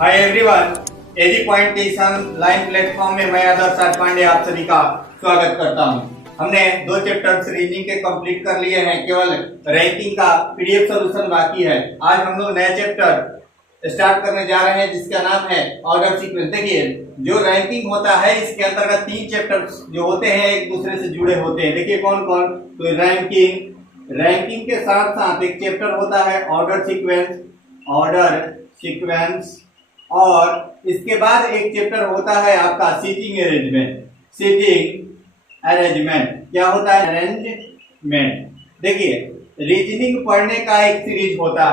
Hi everyone, एजी point tuition line platform में मैं आदर्श पांडे आप सभी का स्वागत करता हूं। हमने 2 चैप्टर्स रीजनिंग के कंप्लीट कर लिए हैं, केवल रैंकिंग का पीडीएफ सॉल्यूशन बाकी है। आज हम लोग नया चैप्टर स्टार्ट करने जा रहे हैं जिसका नाम है ऑर्डर सीक्वेंस। देखिए, जो रैंकिंग होता है इसके अंतर्गत 3 चैप्टर्स जो होते हैं एक दूसरे से जुड़े होते हैं। देखिए कौन कौन, तो रैंकिंग के साथ साथ एक चैप्टर होता है ऑर्डर सीक्वेंस, और इसके बाद एक चैप्टर होता है आपका सीटिंग अरेंजमेंट। क्या होता है? अरेंजमेंट। देखिए, रीजनिंग पढ़ने का एक सीरीज होता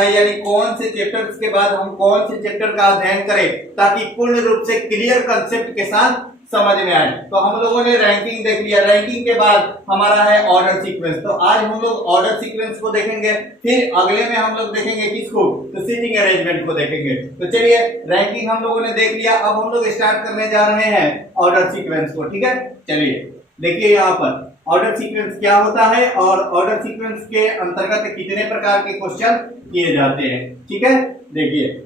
है, यानी कौन से चैप्टर्स के बाद हम कौन से चैप्टर का अध्ययन करें ताकि पूर्ण रूप से क्लियर कंसेप्ट के साथ समझ में आए। तो हम लोगों ने रैंकिंग देख लिया, रैंकिंग के बाद हमारा है ऑर्डर सीक्वेंस। तो आज हम लोग ऑर्डर सीक्वेंस को देखेंगे, फिर अगले में हम लोग देखेंगे किसको? तो सीटिंग अरेंजमेंट को देखेंगे। तो चलिए, रैंकिंग हम लोगों ने देख लिया, अब हम लोग स्टार्ट करने जा रहे हैं ऑर्डर सीक्वेंस को। ठीक है, चलिए देखिए यहाँ पर ऑर्डर सीक्वेंस क्या होता है और ऑर्डर सीक्वेंस के अंतर्गत कितने प्रकार के क्वेश्चन किए जाते हैं। ठीक है, देखिए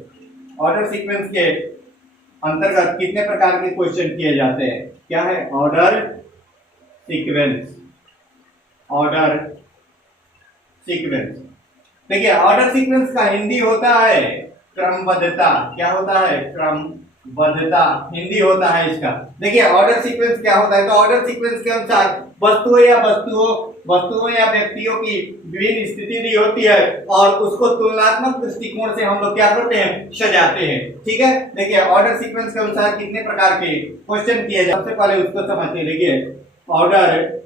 ऑर्डर सीक्वेंस के अंतर्गत कितने प्रकार के क्वेश्चन किए जाते हैं। क्या है? Order sequence. देखिए, ऑर्डर सीक्वेंस का हिंदी होता है क्रमबद्धता। क्या होता है? क्रमबद्धता हिंदी होता है इसका। देखिए, ऑर्डर सीक्वेंस क्या होता है? तो ऑर्डर सीक्वेंस के अनुसार वस्तुओं या व्यक्तियों की विभिन्न स्थिति दी होती है और उसको तुलनात्मक दृष्टिकोण से हम लोग क्या करते हैं? सजाते हैं। ठीक है, देखिए ऑर्डर सीक्वेंस के अनुसार कितने प्रकार के क्वेश्चन किए जाते हैं, सबसे पहले उसको समझते हैं। देखिए ऑर्डर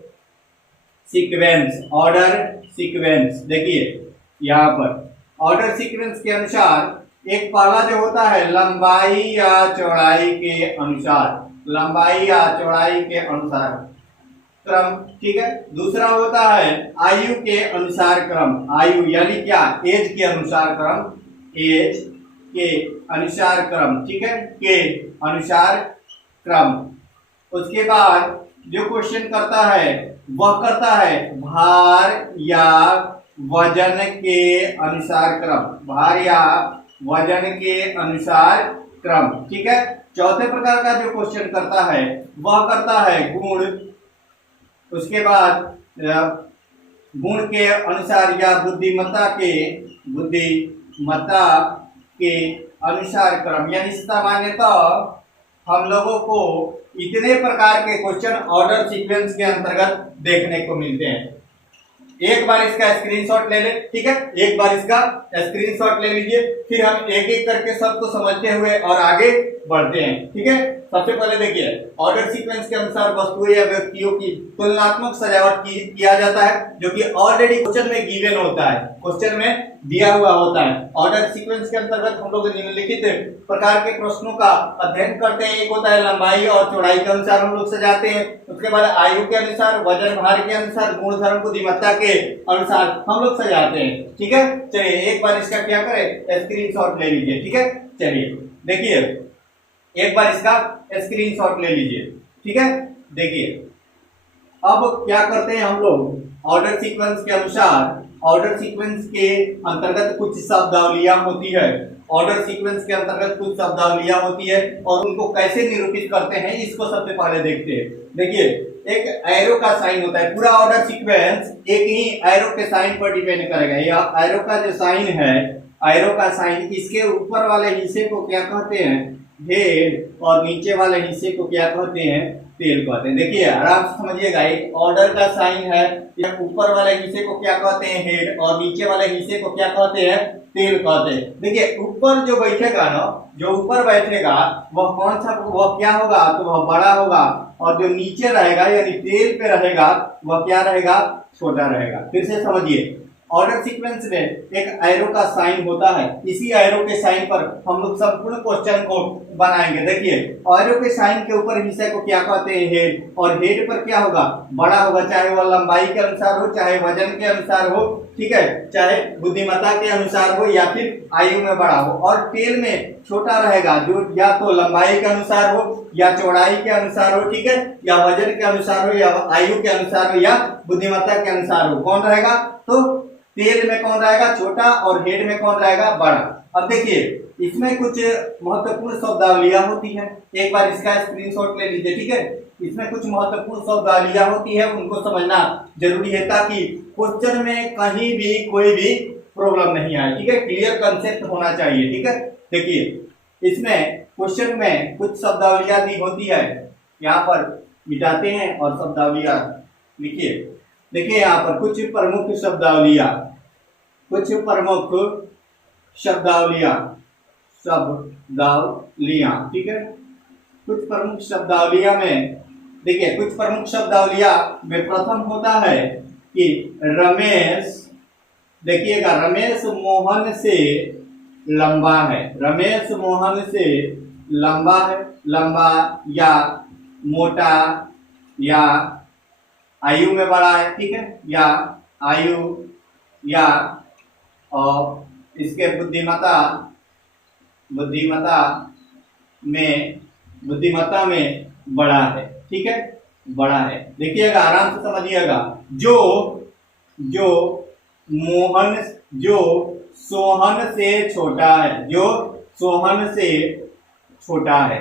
सीक्वेंस, देखिए यहाँ पर ऑर्डर सीक्वेंस के अनुसार एक पहला जो होता है लंबाई या चौड़ाई के अनुसार क्रम। ठीक है, दूसरा होता है आयु के अनुसार क्रम, आयु यानी क्या? एज के अनुसार क्रम। ठीक है, के अनुसार क्रम। उसके बाद जो क्वेश्चन करता है वह करता है भार या वजन के अनुसार क्रम। ठीक है, चौथे प्रकार का जो क्वेश्चन करता है वह करता है गुण। उसके बाद गुण के अनुसार या बुद्धिमत्ता के अनुसार क्रम। यानी सामान्यतः हम लोगों को इतने प्रकार के क्वेश्चन ऑर्डर सीक्वेंस के अंतर्गत देखने को मिलते हैं। एक बार इसका स्क्रीनशॉट ले ले। ठीक है, एक बार इसका स्क्रीनशॉट ले लीजिए, फिर हम एक एक करके सबको समझते हुए और आगे बढ़ते हैं। ठीक है, सबसे पहले देखिए ऑर्डर सीक्वेंस के अनुसार वस्तुएं या व्यक्तियों की तुलनात्मक सजावट किया जाता है, जो कि ऑलरेडी क्वेश्चन में गिवन होता है, क्वेश्चन में दिया हुआ होता है। ऑर्डर सीक्वेंस के अंतर्गत हम लोग निम्नलिखित प्रकार के प्रश्नों का अध्ययन करते हैं। एक होता है लंबाई और चौड़ाई के अनुसार हम लोग सजाते हैं। उसके बाद आयु के अनुसार, वजन भार के अनुसार, गुण धर्म बुद्धिमत्ता के अनुसार हम लोग सजाते हैं। ठीक है, चलिए एक बार इसका क्या करें? स्क्रीनशॉट ले लीजिए। ठीक है, चलिए देखिए एक बार इसका स्क्रीनशॉट ले लीजिए। ठीक है, देखिए अब क्या करते हैं हम लोग ऑर्डर सीक्वेंस के अनुसार, ऑर्डर सीक्वेंस के अंतर्गत कुछ शब्दावलियां होती है, और उनको कैसे निरूपित करते हैं इसको सबसे पहले देखते हैं। देखिए एक एरो का साइन होता है, पूरा ऑर्डर सीक्वेंस एक ही एरो के साइन पर डिपेंड करेगा। यह एरो का जो साइन है, इसके ऊपर वाले हिस्से को क्या कहते हैं? हेड, और नीचे वाले हिस्से को क्या कहते हैं? टेल कहते हैं। देखिए आराम से समझिएगा, एक ऑर्डर का साइन है, या ऊपर वाले हिस्से को क्या कहते हैं? हेड, और नीचे वाले हिस्से को क्या कहते हैं? टेल कहते हैं। देखिए ऊपर जो बैठेगा ना, वह क्या होगा? तो वह बड़ा होगा, और जो नीचे रहेगा यानी टेल पे रहेगा वह क्या रहेगा? छोटा रहेगा। फिर से समझिए, ऑर्डर सीक्वेंस में एक एरो का साइन होता है, इसी एरो के साइन पर हम लोग संपूर्ण क्वेश्चन को बनाएंगे। देखिए एरो के साइन के ऊपर हिस्से को क्या कहते हैं? हेड, और हेड पर क्या होगा? बड़ा होगा, चाहे वह लंबाई के अनुसार हो, चाहे वजन के अनुसार हो, ठीक है, चाहे बुद्धिमत्ता के अनुसार हो या फिर आयु में बड़ा हो। और टेल में छोटा रहेगा, जो या तो लंबाई के अनुसार हो या चौड़ाई के अनुसार हो, ठीक है, या वजन के अनुसार हो, या आयु के अनुसार हो, या बुद्धिमत्ता के अनुसार हो। कौन रहेगा? तो टेल में कौन रहेगा छोटा और हेड में कौन रहेगा बड़ा। अब देखिए इसमें कुछ महत्वपूर्ण शब्दावलियां होती है, एक बार इसका स्क्रीनशॉट ले लीजिए, ठीक है। इसमें कुछ महत्वपूर्ण शब्दावलियां होती है, उनको समझना जरूरी है ताकि क्वेश्चन में कहीं भी कोई भी प्रॉब्लम नहीं आए, ठीक है। क्लियर कंसेप्ट होना चाहिए, ठीक है। देखिए इसमें क्वेश्चन में कुछ शब्दावलियां दी होती है, यहाँ पर मिटाते हैं और शब्दावलियां लिखिए। देखिए यहाँ पर कुछ प्रमुख शब्दावलियां, ठीक है। कुछ प्रमुख शब्दावलियां में देखिए, कुछ प्रमुख शब्दावलियां में प्रथम होता है कि रमेश, देखिएगा रमेश मोहन से लंबा है, रमेश मोहन से लंबा है, लंबा या मोटा या आयु में बड़ा है, ठीक है, या आयु या और इसके बुद्धिमत्ता में बड़ा है, ठीक है, बड़ा है। देखिएगा आराम से समझिएगा, जो सोहन से छोटा है, जो सोहन से छोटा है,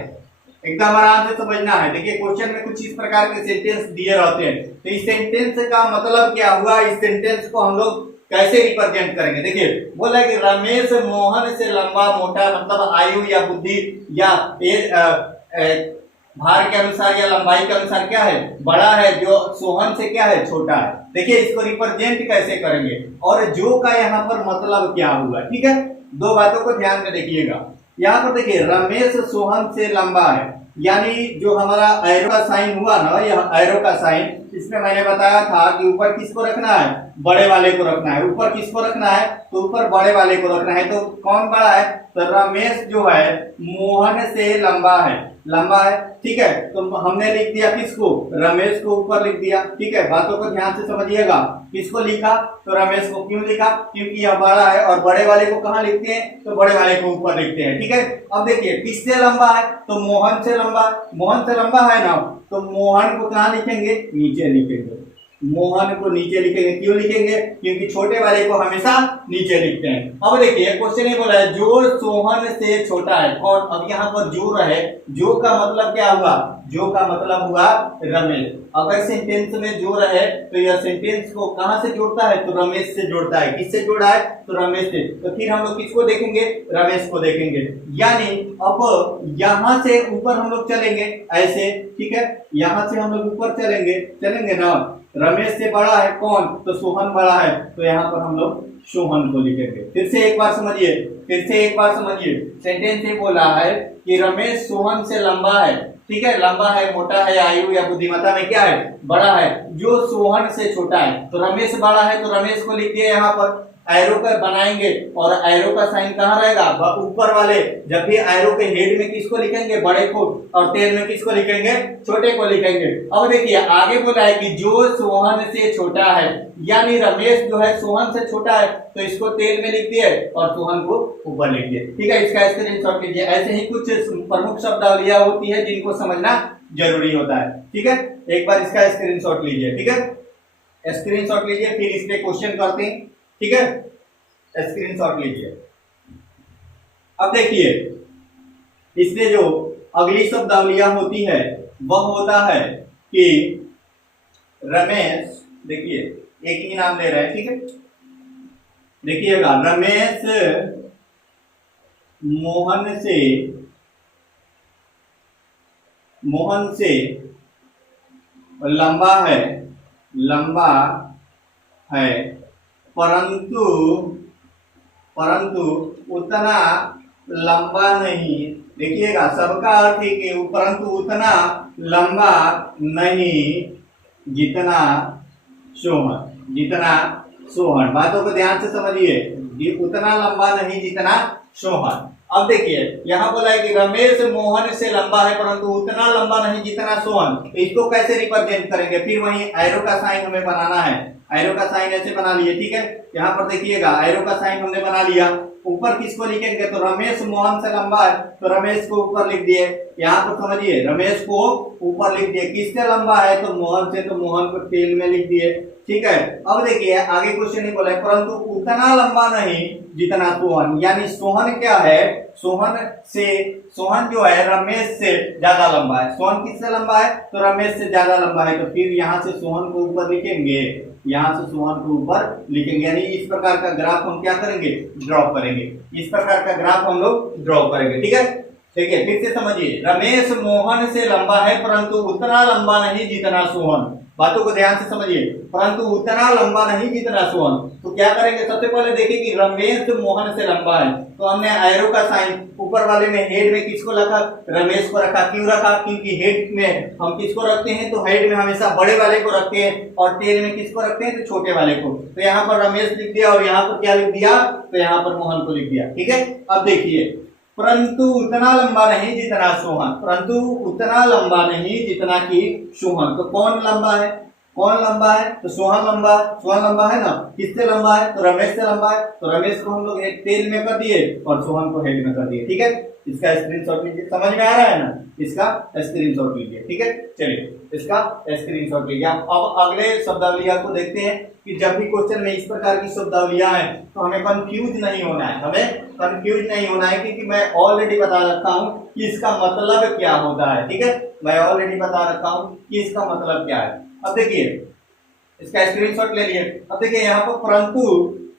एकदम आराम से समझना है। देखिए क्वेश्चन में कुछ इस प्रकार के सेंटेंस दिए रहते हैं, तो इस सेंटेंस का मतलब क्या हुआ, इस सेंटेंस को हम लोग कैसे रिप्रेजेंट करेंगे। देखिए बोला कि रमेश मोहन से लंबा मोटा, मतलब आयु या बुद्धि या भार के अनुसार या लंबाई के अनुसार क्या है, बड़ा है, जो सोहन से क्या है, छोटा है। देखिए इसको रिप्रेजेंट कैसे करेंगे और जो का यहाँ पर मतलब क्या हुआ, ठीक है। दो बातों को ध्यान में देखिएगा। यहाँ पर देखिए रमेश सोहन से लंबा है, यानी जो हमारा एरो का साइन हुआ ना, यह एरो का साइन, इसमें मैंने बताया था कि ऊपर किसको रखना है, बड़े वाले को रखना है। ऊपर किसको रखना है, तो ऊपर बड़े वाले को रखना है। तो कौन बड़ा है, तो रमेश जो है मोहन से लंबा है, ठीक है। तो हमने लिख दिया किसको, रमेश को ऊपर लिख दिया, ठीक है। बातों को ध्यान से समझिएगा, किसको लिखा, तो रमेश को। क्यों लिखा, क्योंकि यह बड़ा है और बड़े वाले को कहाँ लिखते हैं, तो बड़े वाले को ऊपर लिखते हैं, ठीक है। अब देखिए किससे लंबा है, तो मोहन से लंबा है ना, तो मोहन को कहाँ लिखेंगे, नीचे लिखेंगे, मोहन को नीचे लिखेंगे। क्यों लिखेंगे, क्योंकि छोटे वाले को हमेशा नीचे लिखते हैं। अब देखिए क्वेश्चन ये बोला है जो सोहन से छोटा है, कौन, अब यहाँ पर जो रहे, जो का मतलब क्या हुआ, जो का मतलब हुआ रमेश। अगर सेंटेंस में जो रहे तो यह सेंटेंस को कहां से जोड़ता है, तो रमेश से जोड़ता है। किससे जोड़ा है, तो रमेश से। तो फिर हम लोग किसको देखेंगे, रमेश को देखेंगे। यानी अब यहां से ऊपर हम लोग चलेंगे ऐसे, ठीक है, यहां से हम लोग ऊपर चलेंगे ना। रमेश से बड़ा है कौन, तो सोहन बड़ा है, तो यहाँ पर हम लोग सोहन को लिखेंगे। फिर से एक बार समझिए, सेंटेंस ये बोला है कि रमेश सोहन से लंबा है, ठीक है, लंबा है, मोटा है, आयु या बुद्धिमत्ता में क्या है, बड़ा है, जो सोहन से छोटा है। तो रमेश बड़ा है, तो रमेश को लिख दिया यहाँ पर, एरो का बनाएंगे और एरो का साइन कहाँ रहेगा, ऊपर वाले। जब भी एरो के हेड में किसको लिखेंगे, बड़े को, और टेल में किसको लिखेंगे, छोटे को लिखेंगे। अब देखिए आगे बोला है कि जो सोहन से छोटा है, यानी रमेश जो है सोहन से छोटा है, तो इसको टेल में लिख दिए और सोहन को ऊपर लिख दिए, ठीक है। इसका स्क्रीनशॉट लीजिए। ऐसे ही कुछ प्रमुख शब्दावलियां होती है जिनको समझना जरूरी होता है, ठीक है। एक बार इसका स्क्रीनशॉट लीजिए, ठीक है, स्क्रीनशॉट लीजिए, फिर इस पे क्वेश्चन करते हैं, ठीक है। स्क्रीनशॉट लीजिए। अब देखिए इसमें जो अगली शब्दावलियां होती है वह होता है कि रमेश, देखिए एक ही नाम ले रहे हैं, ठीक है। देखिएगा रमेश मोहन से लंबा है, परंतु उतना लंबा नहीं। देखिएगा सबका अर्थ है कि परंतु उतना लंबा नहीं जितना सोहन। बातों को ध्यान से समझिए, उतना लंबा नहीं जितना सोहन। अब देखिए यहाँ बोला है कि रमेश मोहन से लंबा है परंतु उतना लंबा नहीं जितना सोहन। तो इसको कैसे रिप्रेजेंट करेंगे, फिर वही एरो का साइन हमें बनाना है। एरो का साइन ऐसे बना लिए, ठीक है। यहाँ पर देखिएगा एरो का साइन हमने बना लिया। ऊपर किसको लिखेंगे, तो रमेश मोहन से लंबा है, तो रमेश को ऊपर लिख दिए। यहाँ पर समझिए रमेश को ऊपर लिख दिए, किससे लंबा है तो मोहन से, तो मोहन को टेल में लिख दिए। ठीक है, अब देखिए आगे क्वेश्चन नहीं बोला है, परंतु उतना लंबा नहीं जितना सोहन, यानी सोहन क्या है, सोहन जो है रमेश से ज्यादा लंबा है। सोहन किससे लंबा है तो रमेश से ज्यादा लंबा है, तो फिर यहाँ से सोहन को ऊपर लिखेंगे, यहाँ से सोहन को ऊपर लिखेंगे, यानी इस प्रकार का ग्राफ हम क्या करेंगे, ड्रॉ करेंगे। इस प्रकार का ग्राफ हम लोग ड्रॉ करेंगे। ठीक है, ठीक है, फिर से समझिए, रमेश मोहन से लंबा है परंतु उतना लंबा नहीं जितना सोहन। बातों को ध्यान से समझिए, परंतु उतना लंबा नहीं जितना सोहन। तो क्या करेंगे, सबसे पहले देखिए कि रमेश मोहन से लंबा है, तो हमने एरो का साइन ऊपर वाले में हेड में किसको रखा, रमेश को रखा। क्यों रखा, क्योंकि हेड में हम किसको रखते हैं, तो हेड में हमेशा बड़े वाले को रखते हैं, और टेल में किसको रखते हैं, तो छोटे वाले को। तो यहाँ पर रमेश लिख दिया, और यहाँ पर क्या लिख दिया, तो यहाँ पर मोहन को लिख दिया। ठीक है, अब देखिए, परंतु उतना लंबा नहीं जितना सोहन, परंतु उतना लंबा नहीं जितना कि सोहन। तो कौन लंबा है, कौन लंबा है, तो सोहन लंबा, सोहन लंबा है ना। किससे लंबा है, तो रमेश से लंबा है, तो रमेश को हम लोग टेल में कर दिए और सोहन को हेड में कर दिए। ठीक है, इसका स्क्रीनशॉट लीजिए, समझ में आ रहा है ना, इसका स्क्रीनशॉट लीजिए। ठीक है, चलिए इसका स्क्रीनशॉट लीजिए। अब अगले शब्दावलियां को देखते हैं कि जब भी क्वेश्चन में इस प्रकार की शब्दावलियां हैं तो हमें कंफ्यूज नहीं होना है, हमें कंफ्यूज नहीं होना है, क्योंकि मैं ऑलरेडी बता रखा हूं कि इसका मतलब क्या होता है। ठीक है, मैं ऑलरेडी बता रखा हूं कि इसका मतलब क्या है। अब देखिए, इसका स्क्रीनशॉट ले लिए। अब देखिए यहाँ पर परंतु,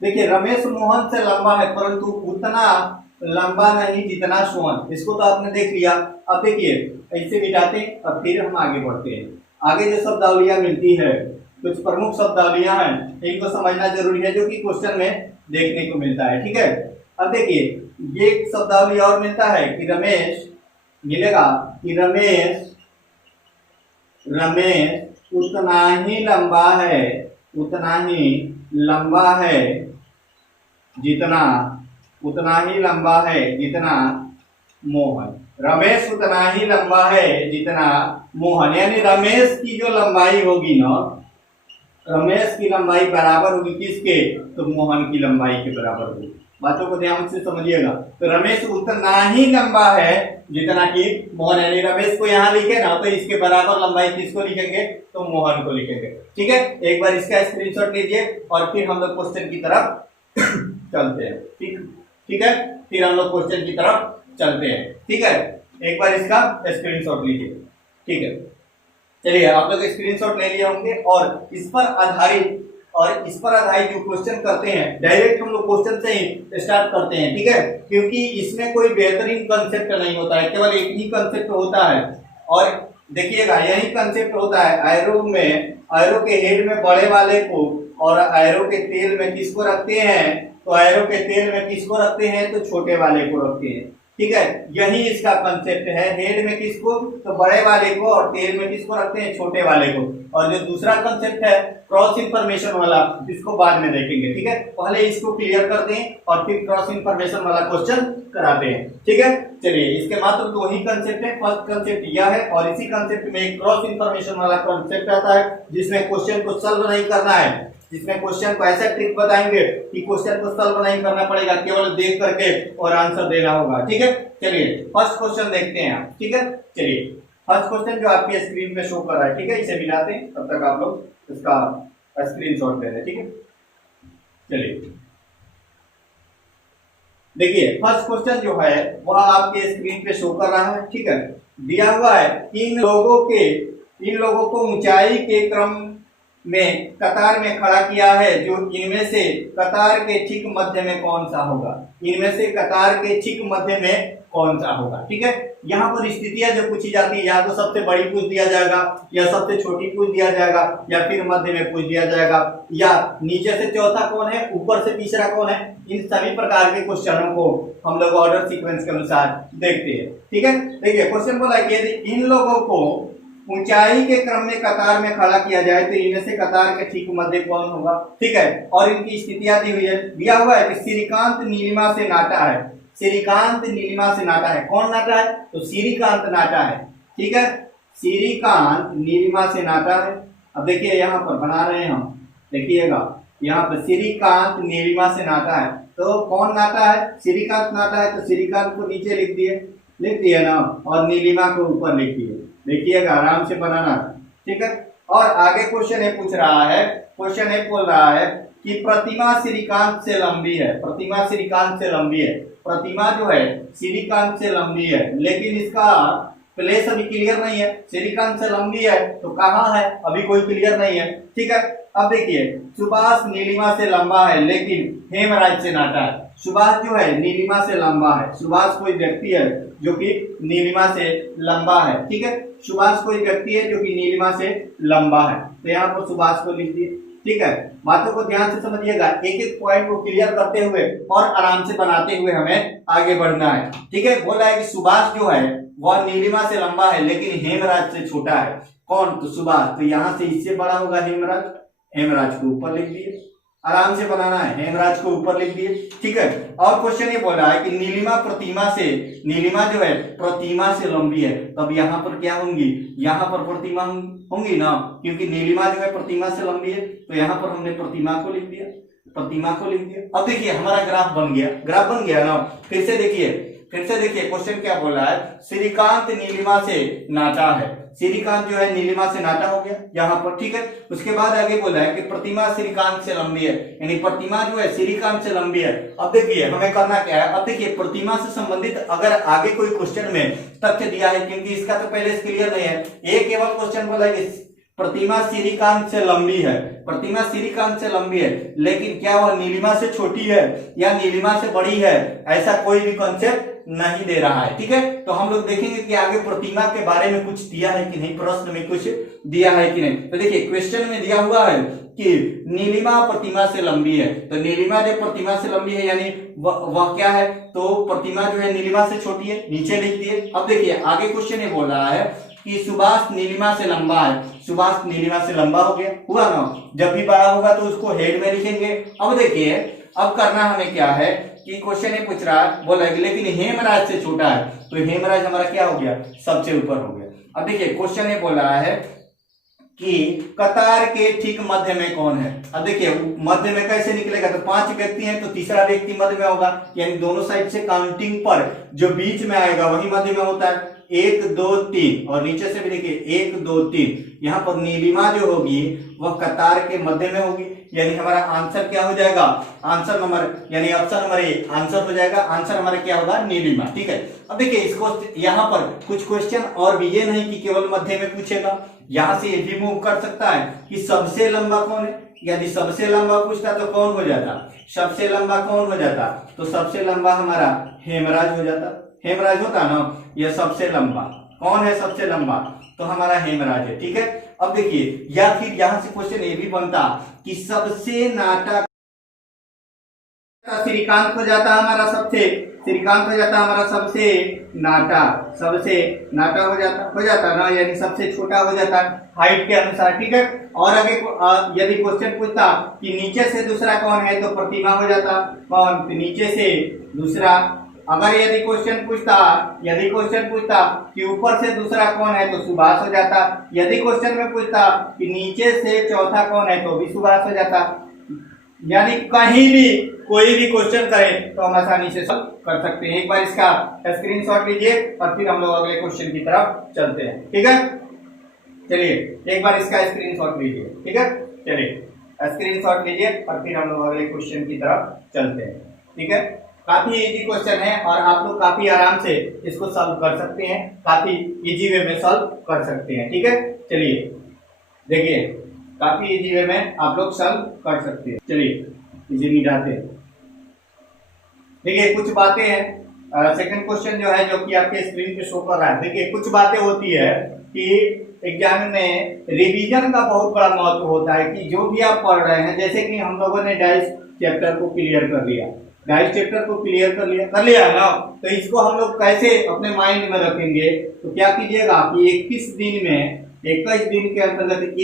देखिए रमेश मोहन से लंबा है परंतु उतना लंबा नहीं जितना सोहन, इसको तो आपने देख लिया। अब देखिए ऐसे मिटाते हैं और फिर हम आगे बढ़ते हैं। आगे जो शब्दावलियां मिलती है, कुछ प्रमुख शब्दावलियां हैं, इनको समझना जरूरी है, जो कि क्वेश्चन में देखने को मिलता है। ठीक है, अब देखिए ये शब्दावली और मिलता है कि रमेश, मिलेगा कि रमेश उतना ही लंबा है, उतना ही लंबा है जितना, उतना ही लंबा है जितना मोहन। रमेश उतना ही लंबा है जितना मोहन, यानी रमेश की जो लंबाई होगी ना, रमेश की लंबाई बराबर होगी किसके, तो मोहन की लंबाई के बराबर होगी। बातों को ध्यान से समझिएगा। तो रमेश उतना ही लंबा है जितना कि मोहन, यानी रमेश को यहाँ लिखे ना तो इसके बराबर लंबाई किसको लिखेंगे, तो मोहन को लिखेंगे। ठीक है, एक बार इसका स्क्रीनशॉट लीजिए और फिर हम लोग क्वेश्चन की तरफ चलते हैं। ठीक है, फिर हम लोग क्वेश्चन की तरफ चलते हैं। ठीक है, एक बार इसका स्क्रीनशॉट लीजिए। ठीक है, चलिए आप लोग स्क्रीनशॉट ले लिए होंगे, और इस पर आधारित जो क्वेश्चन करते हैं, डायरेक्ट हम लोग क्वेश्चन से ही स्टार्ट करते हैं। ठीक है, क्योंकि इसमें कोई बेहतरीन कंसेप्ट नहीं होता है, केवल एक ही कंसेप्ट होता है। और देखिएगा यही कंसेप्ट होता है, एरो के हेड में बड़े वाले को और एरो के टेल में किसको रखते हैं, तो एरो के टेल में किसको रखते हैं, तो छोटे वाले को रखते हैं। ठीक है, यही इसका कंसेप्ट है, हेड में किसको, तो बड़े वाले को, और टेल में किसको रखते हैं, छोटे वाले को। और जो दूसरा कंसेप्ट है क्रॉस इंफॉर्मेशन वाला, इसको बाद में देखेंगे। ठीक है, पहले इसको क्लियर कर दें और फिर क्रॉस इंफॉर्मेशन वाला क्वेश्चन कराते हैं। ठीक है, चलिए इसके मात्र दो ही कंसेप्ट है, फर्स्ट कंसेप्ट यह है, और इसी कंसेप्ट में एक क्रॉस इंफॉर्मेशन वाला कंसेप्ट आता है, जिसमें क्वेश्चन को सॉल्व नहीं करना है, जिसमें क्वेश्चन को ऐसा ट्रिक बताएंगे कि क्वेश्चन को सॉल्व नहीं करना पड़ेगा, केवल देख करके और आंसर देना होगा। ठीक है, चलिए फर्स्ट क्वेश्चन देखते हैं आप। ठीक है, चलिए फर्स्ट क्वेश्चन जो आपके स्क्रीन पे शो कर रहा है, ठीक है, इसे मिलाते हैं, तब तक आप लोग इसका स्क्रीनशॉट ले लें। ठीक है, चलिए देखिए फर्स्ट क्वेश्चन जो है वह आपके स्क्रीन पे शो कर रहा है। ठीक है, दिया हुआ है, इन लोगों को ऊंचाई के क्रम में कतार में खड़ा किया है, जो इनमें से कतार के ठीक मध्य में कौन सा होगा, इनमें से कतार के ठीक मध्य में कौन सा होगा। ठीक है, यहाँ पर स्थितियां जो पूछी जाती है, या तो सबसे बड़ी पूछ दिया जाएगा, या सबसे छोटी पूछ दिया जाएगा, या फिर मध्य में पूछ दिया जाएगा, या नीचे से चौथा कौन है, ऊपर से तीसरा कौन है। इन सभी प्रकार के क्वेश्चनों को हम लोग ऑर्डर सीक्वेंस के अनुसार देखते हैं। ठीक है, देखिए क्वेश्चन बोला कि यदि इन लोगों को ऊंचाई के क्रम में कतार में खड़ा किया जाए तो इनमें से कतार के ठीक मध्य कौन होगा। ठीक है, और इनकी स्थितियां दी हुई है, दिया हुआ है कि श्रीकांत नीलिमा से नाटा है, श्रीकांत नीलिमा से नाटा है। कौन नाटा है, तो श्रीकांत नाटा है। ठीक है, श्रीकांत नीलिमा से नाटा है। अब देखिए यहाँ पर बना रहे हैं हम, देखिएगा यहाँ पर श्रीकांत नीलिमा से नाटा है, तो कौन नाटा है, श्रीकांत नाटा है, तो श्रीकांत को नीचे लिख दिए, लिख दिया ना, और नीलिमा को ऊपर लिख दिए। देखिएगा आराम से बनाना, ठीक है। और आगे क्वेश्चन ए पूछ रहा है, क्वेश्चन ए बोल रहा है कि प्रतिमा श्रीकांत से लंबी है। प्रतिमा श्रीकांत से लंबी है। प्रतिमा जो है श्रीकांत से लंबी है, लेकिन इसका प्लेस अभी क्लियर नहीं है। श्रीकांत से लंबी है तो कहाँ है, अभी कोई क्लियर नहीं है, ठीक है। अब देखिए, सुभाष नीलिमा से लंबा है लेकिन हेमराज से नाटा है। सुभाष जो है नीलिमा से लंबा है। सुभाष कोई व्यक्ति है जो कि नीलिमा से लंबा है, ठीक है। सुभाष कोई व्यक्ति है जो कि नीलिमा से लंबा है, तो यहाँ पर सुभाष को लिख दिए, ठीक है। बातों को ध्यान से समझिएगा, एक एक पॉइंट को क्लियर करते हुए और आराम से बनाते हुए हमें आगे बढ़ना है, ठीक है। बोला है कि सुभाष जो है वह नीलिमा से लंबा है लेकिन हेमराज से छोटा है। कौन? तो सुभाष। तो यहाँ से इससे बड़ा होगा हेमराज। हेमराज को ऊपर लिख दिए, आराम से बनाना है, हेमराज को ऊपर लिख दिए, ठीक है। और क्वेश्चन ये बोल रहा है कि नीलिमा प्रतिमा से, नीलिमा जो है प्रतिमा से लंबी है, तब यहाँ पर क्या होंगी, यहाँ पर प्रतिमा होंगी ना, क्योंकि नीलिमा जो है प्रतिमा से लंबी है, तो यहाँ पर हमने प्रतिमा को लिख दिया, प्रतिमा को लिख दिया। अब देखिए हमारा ग्राफ बन गया, ग्राफ बन गया ना। फिर से देखिए क्वेश्चन क्या बोल रहा है, श्रीकांत नीलिमा से नाटा है। श्रीकांत जो है नीलिमा से नाटा हो गया यहाँ पर, ठीक है। उसके बाद आगे बोला है कि प्रतिमा श्रीकांत से लंबी है, यानी प्रतिमा जो है श्रीकांत से लंबी है। अब देखिए हमें करना क्या है, अब देखिए प्रतिमा से संबंधित अगर आगे कोई क्वेश्चन में तथ्य दिया है, क्योंकि इसका तो पहले क्लियर नहीं है, एक केवल क्वेश्चन बोला है कि प्रतिमा श्रीकांत से लंबी है, प्रतिमा श्रीकांत से लंबी है, लेकिन क्या वह नीलिमा से छोटी है या नीलिमा से बड़ी है, ऐसा कोई भी कॉन्सेप्ट नहीं दे रहा है, ठीक है। तो हम लोग देखेंगे कि आगे प्रतिमा के बारे में कुछ दिया है कि नहीं, प्रश्न में कुछ दिया है कि नहीं। तो देखिए क्वेश्चन में दिया हुआ है कि नीलिमा प्रतिमा से लंबी है, तो नीलिमा जो प्रतिमा से लंबी है यानी वह क्या है, तो प्रतिमा जो है नीलिमा से छोटी है, नीचे लिख दिए। अब देखिए आगे क्वेश्चन ये बोल रहा है कि सुभाष नीलिमा से लंबा है। सुभाष नीलिमा से लंबा हो गया, हुआ ना। जब भी बड़ा होगा तो उसको हेड में लिखेंगे। अब देखिए अब करना हमें क्या है कि क्वेश्चन ये पूछ रहा है, बोला है लेकिन हेमराज से छोटा है, तो हेमराज हमारा क्या हो गया, सबसे ऊपर हो गया। अब देखिए क्वेश्चन ये बोल रहा है कि कतार के ठीक मध्य में कौन है। अब देखिए मध्य में कैसे निकलेगा, तो 5 व्यक्ति हैं तो तीसरा व्यक्ति मध्य में होगा, यानी दोनों साइड से काउंटिंग पर जो बीच में आएगा वही मध्य में होता है। 1 2 3 और नीचे से भी देखिए 1 2 3, यहाँ पर नीलिमा जो होगी वह कतार के मध्य में होगी, यानी हमारा आंसर क्या हो जाएगा, आंसर नंबर यानी ऑप्शन नंबर ए आंसर हो जाएगा। आंसर हमारा क्या होगा, नीलिमा, ठीक है। अब देखिए इसको यहाँ पर कुछ क्वेश्चन और भी, ये नहीं कि केवल मध्य में पूछेगा, यहाँ से ये भी मूव कर सकता है कि सबसे लंबा कौन है। यदि सबसे लंबा पूछता तो कौन हो जाता, सबसे लंबा कौन हो जाता, तो सबसे लंबा हमारा हेमराज हो जाता। हेमराज होता ना, यह सबसे लंबा कौन है, सबसे लंबा तो हमारा हेमराज है, ठीक है। अब देखिए या फिर यहां से क्वेश्चन ये भी बनता कि सबसे नाटा श्रीकांत हो जाता हमारा, सबसे श्रीकांत हो जाता हमारा सबसे नाटा, सबसे नाटा हो जाता ना, यानी सबसे छोटा हो जाता हाइट के अनुसार, ठीक है। और आगे यदि क्वेश्चन पूछता कि नीचे से दूसरा कौन है, तो प्रतिमा हो जाता कौन, तो नीचे से दूसरा। अगर यदि क्वेश्चन पूछता कि ऊपर से दूसरा कौन है, तो सुभाष हो जाता। यदि क्वेश्चन में पूछता कि नीचे से चौथा कौन है, तो भी सुभाष हो जाता। यानी कहीं भी कोई भी क्वेश्चन करे तो हम आसानी से सॉल्व कर सकते हैं। एक बार इसका स्क्रीनशॉट लीजिए और फिर हम लोग अगले क्वेश्चन की तरफ चलते हैं, ठीक है। चलिए एक बार इसका स्क्रीनशॉट लीजिए, ठीक है। चलिए स्क्रीनशॉट लीजिए और फिर हम लोग अगले क्वेश्चन की तरफ चलते हैं, ठीक है। काफी इजी क्वेश्चन है और आप लोग काफी आराम से इसको सॉल्व कर सकते हैं, काफी इजी वे में सॉल्व कर सकते हैं, ठीक है। चलिए देखिए काफी इजी वे में आप लोग सॉल्व कर सकते हैं। चलिए इजीली जाते हैं। देखिए कुछ बातें हैं, सेकंड क्वेश्चन जो है जो कि आपके स्क्रीन पे शो कर रहा है। देखिए कुछ बातें होती है कि एग्जाम में रिवीजन का बहुत बड़ा महत्व होता है कि जो भी आप पढ़ रहे हैं, जैसे कि हम लोगों ने डाइस चैप्टर को क्लियर कर लिया, डाइस चैप्टर को क्लियर कर लिया ना, तो इसको हम लोग कैसे अपने माइंड में रखेंगे, तो क्या कीजिएगा कि 21 दिन के अंतर्गत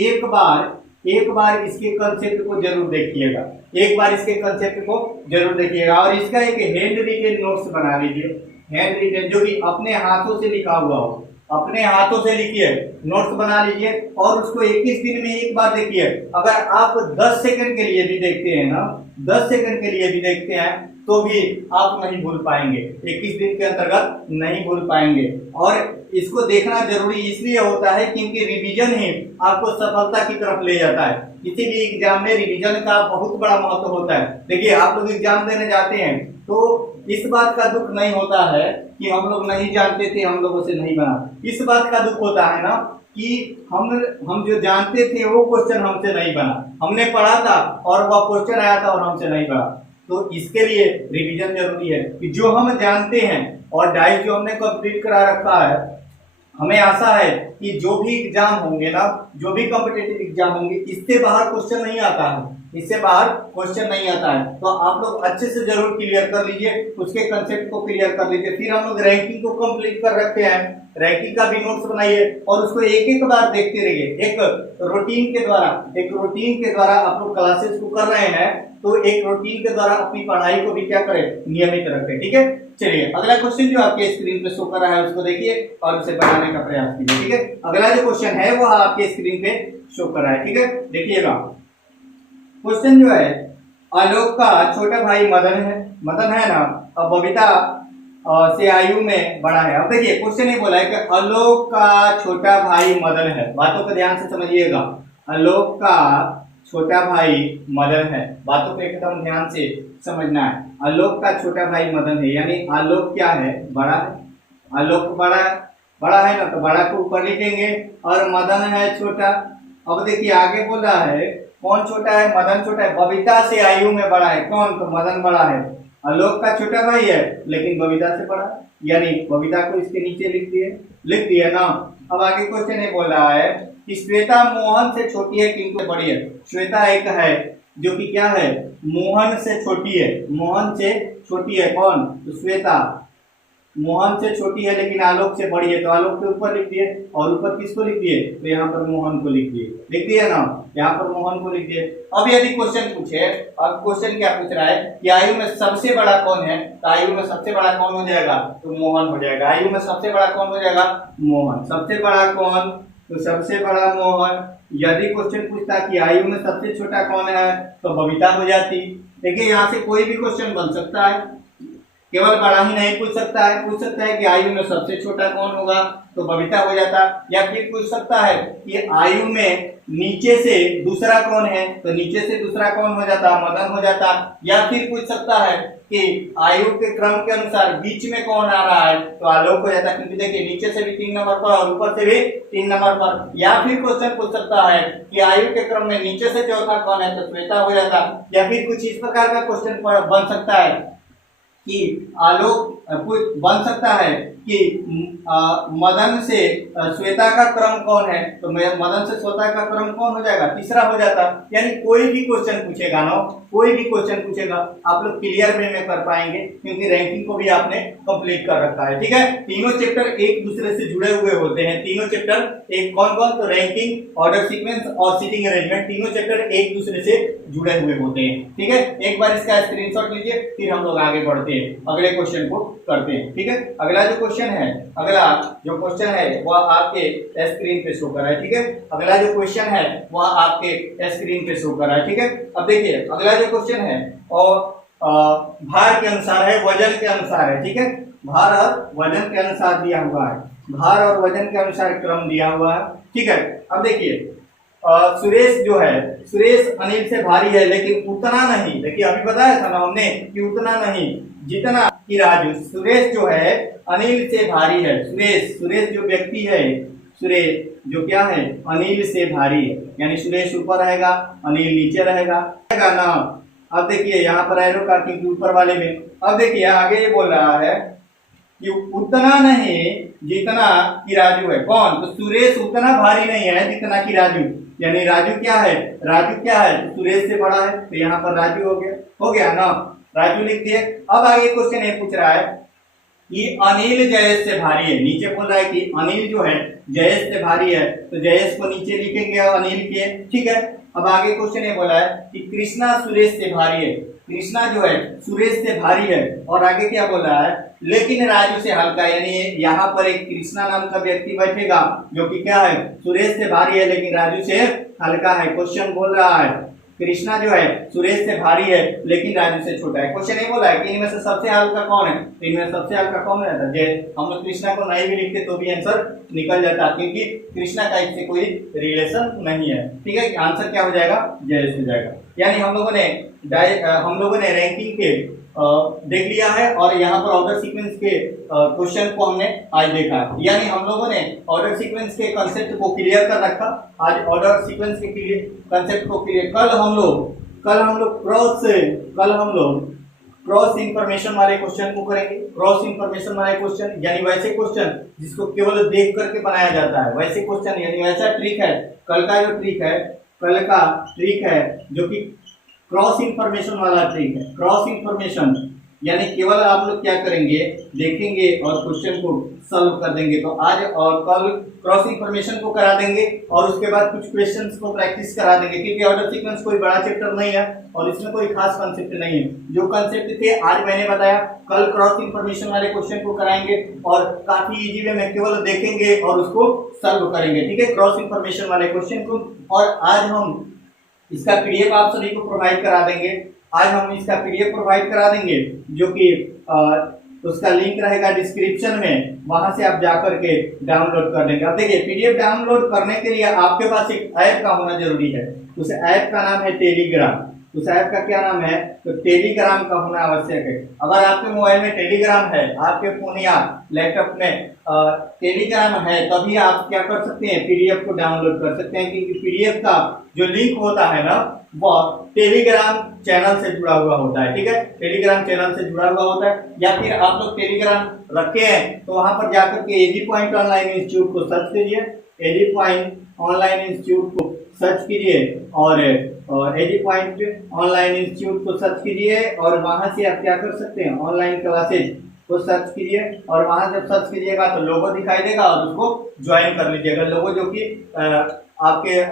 एक बार इसके कंसेप्ट को जरूर देखिएगा, एक बार इसके कंसेप्ट को जरूर देखिएगा और इसका एक हैंड रिटेन नोट्स बना लीजिए। हैंड रिटेन जो कि अपने हाथों से लिखा हुआ हो, अपने हाथों से लिखिए, नोट्स बना लीजिए और उसको 21 दिन में एक बार देखिए। अगर आप 10 सेकंड के लिए भी देखते हैं ना, 10 सेकंड के लिए भी देखते हैं तो भी आप नहीं भूल पाएंगे, 21 दिन के अंतर्गत नहीं भूल पाएंगे। और इसको देखना जरूरी इसलिए होता है क्योंकि रिवीजन ही आपको सफलता की तरफ ले जाता है। किसी भी एग्जाम में रिवीजन का बहुत बड़ा महत्व होता है। देखिए आप लोग एग्जाम देने जाते हैं तो इस बात का दुख नहीं होता है कि हम लोग नहीं जानते थे, हम लोगों से नहीं बना। इस बात का दुख होता है ना कि हम जो जानते थे वो क्वेश्चन हमसे नहीं बना, हमने पढ़ा था और वह क्वेश्चन आया था और हमसे नहीं बना। तो इसके लिए रिवीजन जरूरी है कि जो हम जानते हैं और डाइस जो हमने कंप्लीट करा रखा है, हमें आशा है कि जो भी एग्जाम होंगे ना, जो भी कॉम्पिटिटिव एग्जाम होंगे, इससे बाहर क्वेश्चन नहीं आता है, इससे बाहर क्वेश्चन नहीं आता है। तो आप लोग अच्छे से जरूर क्लियर कर लीजिए, उसके कंसेप्ट को क्लियर कर लीजिए। फिर हम लोग रैंकिंग को कंप्लीट कर रखते हैं, रैंकिंग का भी नोट्स बनाइए और उसको एक एक बार देखते रहिए। एक रूटीन के द्वारा आप लोग क्लासेस को कर रहे हैं तो एक रूटीन के द्वारा अपनी पढ़ाई को भी क्या करें, नियमित रखें। ठीक है, चलिए अगला क्वेश्चन जो आपके स्क्रीन पे शो कर रहा है उसको देखिए और उसे बनाने का प्रयास कीजिए। ठीक है, अगला जो क्वेश्चन है वो आपके स्क्रीन पे शो कर रहा है। ठीक है, देखिएगा क्वेश्चन जो है, आलोक का छोटा भाई मदन है ना, अब बबीता से आयु में बड़ा है। अब देखिए क्वेश्चन ये बोला है कि आलोक का छोटा भाई मदन है। बातों को ध्यान से समझिएगा, आलोक का छोटा भाई मदन है, बातों को एकदम ध्यान से समझना है। आलोक का छोटा भाई मदन है, यानी आलोक क्या है, बड़ा है। आलोक बड़ा है ना, तो बड़ा को ऊपर लिखेंगे और मदन है छोटा। अब देखिए आगे बोल रहा है कौन छोटा है, मदन छोटा है, बबीता से आयु में बड़ा है। कौन, तो मदन बड़ा है। आलोक का छोटा भाई है लेकिन बबीता से बड़ा, यानी बबीता को इसके नीचे लिख दिए ना। अब आगे क्वेश्चन ये बोल रहा है कि श्वेता मोहन से छोटी है किंतु बड़ी है। श्वेता एक है जो कि क्या है, मोहन से छोटी है। मोहन से छोटी है कौन, तो श्वेता मोहन से छोटी है लेकिन आलोक से बड़ी है, तो आलोक के ऊपर लिख दिए और ऊपर किसको लिख दिए, तो यहाँ पर मोहन को लिख दिए ना, यहाँ पर मोहन को लिख दिए। अब यदि क्वेश्चन पूछे, अब क्वेश्चन क्या पूछ रहा है कि आयु में सबसे बड़ा कौन है, तो आयु में सबसे बड़ा कौन हो जाएगा, तो मोहन हो जाएगा। आयु में सबसे बड़ा कौन हो जाएगा, मोहन। सबसे बड़ा कौन, तो सबसे बड़ा मोहन। यदि क्वेश्चन पूछता कि आयु में सबसे छोटा कौन है, तो बबीता हो जाती। देखिए यहाँ से कोई भी क्वेश्चन बन सकता है, केवल बड़ा ही नहीं पूछ सकता है कि आयु में सबसे छोटा कौन होगा, तो बबीता हो जाता। या फिर पूछ सकता है कि आयु में नीचे से दूसरा कौन है, तो नीचे से दूसरा कौन हो जाता, मदन हो जाता। या फिर पूछ सकता है कि आयु के क्रम के अनुसार बीच में कौन आ रहा है, तो आलोक हो जाता, क्योंकि देखिए नीचे से भी 3 नंबर पर और ऊपर से भी 3 नंबर पर। या फिर क्वेश्चन पूछ सकता है कि आयु के क्रम में नीचे से चौथा कौन है, तो श्वेता हो जाता। या फिर कुछ इस प्रकार का क्वेश्चन बन सकता है कि आलोक बन सकता है कि मदन से श्वेता का क्रम कौन है, तो मदन से श्वेता का क्रम कौन हो जाएगा, तीसरा हो जाता। यानी कोई भी क्वेश्चन पूछेगा ना, कोई भी क्वेश्चन पूछेगा आप लोग क्लियर वे में कर पाएंगे, क्योंकि रैंकिंग को भी आपने कंप्लीट कर रखा है। ठीक है, तीनों चैप्टर एक दूसरे से जुड़े हुए होते हैं। तीनों चैप्टर एक कौन, तो रैंकिंग, ऑर्डर सीक्वेंस और सीटिंग अरेंजमेंट, तीनों चैप्टर एक दूसरे से जुड़े हुए होते हैं। ठीक है, एक बार इसका स्क्रीनशॉट लीजिए, फिर हम लोग आगे बढ़ते हैं, अगले क्वेश्चन को करते हैं। ठीक है, अगला जो क्वेश्चन है वह आपके स्क्रीन पे शो कर रहा है। ठीक है, अगला जो क्वेश्चन है वह आपके स्क्रीन पे शो कर रहा है। ठीक है, अब देखिए अगला जो क्वेश्चन है और भार के अनुसार है, वजन के अनुसार है। ठीक है, भार और वजन के अनुसार दिया हुआ है, भार और वजन के अनुसार क्रम दिया हुआ है। ठीक है, अब देखिए सुरेश जो है, सुरेश अनिल से भारी है लेकिन उतना नहीं। देखिए अभी बताया था ना हमने कि उतना नहीं जितना कि राजू। सुरेश जो है अनिल से भारी है। सुरेश जो व्यक्ति है, सुरेश जो क्या है, अनिल से भारी है, यानी सुरेश ऊपर रहेगा, अनिल नीचे रहेगा ना। अब देखिए यहाँ पर एरो का क्योंकि ऊपर वाले में। अब देखिए आगे ये बोल रहा है कि उतना नहीं जितना कि राजू है। कौन, तो सुरेश उतना भारी नहीं है जितना कि राजू, यानी राजू क्या है, सुरेश से बड़ा है, तो यहाँ पर राजू हो गया ना, राजू लिख दिए। अब आगे क्वेश्चन ये पूछ रहा है कि अनिल जयेश से भारी है। नीचे बोल रहा है कि अनिल जो है जयेश से भारी है, तो जयेश को नीचे लिखेंगे अनिल के। ठीक है, अब आगे क्वेश्चन ये बोला है कि कृष्णा सुरेश से भारी है। कृष्णा जो है सुरेश से भारी है, और आगे क्या बोल रहा है, लेकिन राजू से हल्का, यानी यहाँ पर एक कृष्णा नाम का व्यक्ति बैठेगा जो कि क्या है, सुरेश से भारी है लेकिन राजू से हल्का है। क्वेश्चन बोल रहा है कृष्णा जो है सुरेश से भारी है लेकिन राजू से छोटा है। क्वेश्चन नहीं बोला है कि इनमें से सबसे हल्का कौन है, तो इनमें सबसे हल्का कौन रहता है, जय। हम लोग कृष्णा को नहीं भी लिखते तो भी आंसर निकल जाता, क्योंकि कृष्णा का इससे कोई रिलेशन नहीं है। ठीक है, आंसर क्या हो जाएगा, जय हो जाएगा। यानी हम लोगों ने रैंकिंग के देख लिया है और यहाँ पर ऑर्डर सीक्वेंस के क्वेश्चन को हमने आज देखा है। यानी हम लोगों ने ऑर्डर सीक्वेंस के कंसेप्ट को क्लियर कर रखा। आज ऑर्डर सीक्वेंस के कंसेप्ट को क्लियर, कल हम लोग क्रॉस इंफॉर्मेशन वाले क्वेश्चन को करेंगे। क्रॉस इंफॉर्मेशन वाले क्वेश्चन यानी वैसे क्वेश्चन जिसको केवल देख करके बनाया जाता है, वैसे क्वेश्चन यानी वैसा ट्रिक है। कल का ट्रिक है जो कि क्रॉस इंफॉर्मेशन वाला ट्रिक है। क्रॉस इंफॉर्मेशन यानी केवल आप लोग क्या करेंगे, देखेंगे और क्वेश्चन को सॉल्व कर देंगे। तो आज और कल क्रॉस इंफॉर्मेशन को करा देंगे और उसके बाद कुछ क्वेश्चंस को प्रैक्टिस करा देंगे, क्योंकि ऑर्डर सीक्वेंस कोई बड़ा चैप्टर नहीं है और इसमें कोई खास कंसेप्ट नहीं है। जो कंसेप्ट थे आज मैंने बताया, कल क्रॉस इंफॉर्मेशन वाले क्वेश्चन को कराएंगे और काफी इजी वे में केवल देखेंगे और उसको सॉल्व करेंगे। ठीक है, क्रॉस इंफॉर्मेशन वाले क्वेश्चन को। और आज हम इसका पीडीएफ आप सभी को प्रोवाइड करा देंगे। आज हम इसका पीडीएफ प्रोवाइड करा देंगे जो कि उसका लिंक रहेगा डिस्क्रिप्शन में, वहां से आप जाकर के डाउनलोड कर लेंगे। अब देखिए, पीडीएफ डाउनलोड करने के लिए आपके पास एक ऐप का होना जरूरी है। उस ऐप का नाम है टेलीग्राम। उस ऐप का क्या नाम है, तो टेलीग्राम का होना आवश्यक है। अगर आपके मोबाइल में टेलीग्राम है, आपके फोन या लैपटॉप में टेलीग्राम है, तभी आप क्या कर सकते हैं, पीडीएफ को डाउनलोड कर सकते हैं। क्योंकि पीडीएफ का जो लिंक होता है ना, वो टेलीग्राम चैनल से जुड़ा हुआ होता है। ठीक है, टेलीग्राम चैनल से जुड़ा हुआ होता है। या फिर आप लोग टेलीग्राम रखे हैं तो वहां पर जाकर के एजी पॉइंट ऑनलाइन इंस्टीट्यूट को सर्च कीजिए। एजी पॉइंट ऑनलाइन इंस्टीट्यूट को सर्च कीजिए और एजी पॉइंट ऑनलाइन इंस्टीट्यूट को सर्च कीजिए और वहां से आप क्या कर सकते हैं, ऑनलाइन क्लासेज को सर्च कीजिए और वहां जब सर्च कीजिएगा तो लोगो दिखाई देगा और उसको ज्वाइन कर लीजिएगा। लोगो जो कि आपके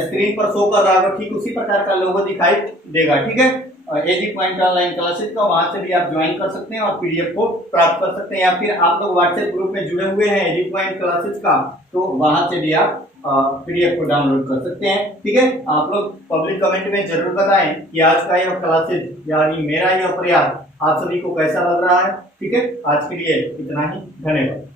स्क्रीन पर शो कर रहा होगा, ठीक उसी प्रकार का लोगो दिखाई देगा। ठीक है, एजी पॉइंट ऑनलाइन क्लासेज का, वहां से भी आप ज्वाइन कर सकते हैं और पीडीएफ को प्राप्त कर सकते हैं। या फिर आप लोग व्हाट्सएप ग्रुप में जुड़े हुए हैं एजी पॉइंट क्लासेज का, तो वहां से भी आप पीडीएफ को डाउनलोड कर सकते हैं। ठीक है, आप लोग पब्लिक कमेंट में जरूर बताएं कि आज का यह क्लासेज यानी मेरा यह प्रयास आप सभी को कैसा लग रहा है। ठीक है, आज के लिए इतना ही, धन्यवाद।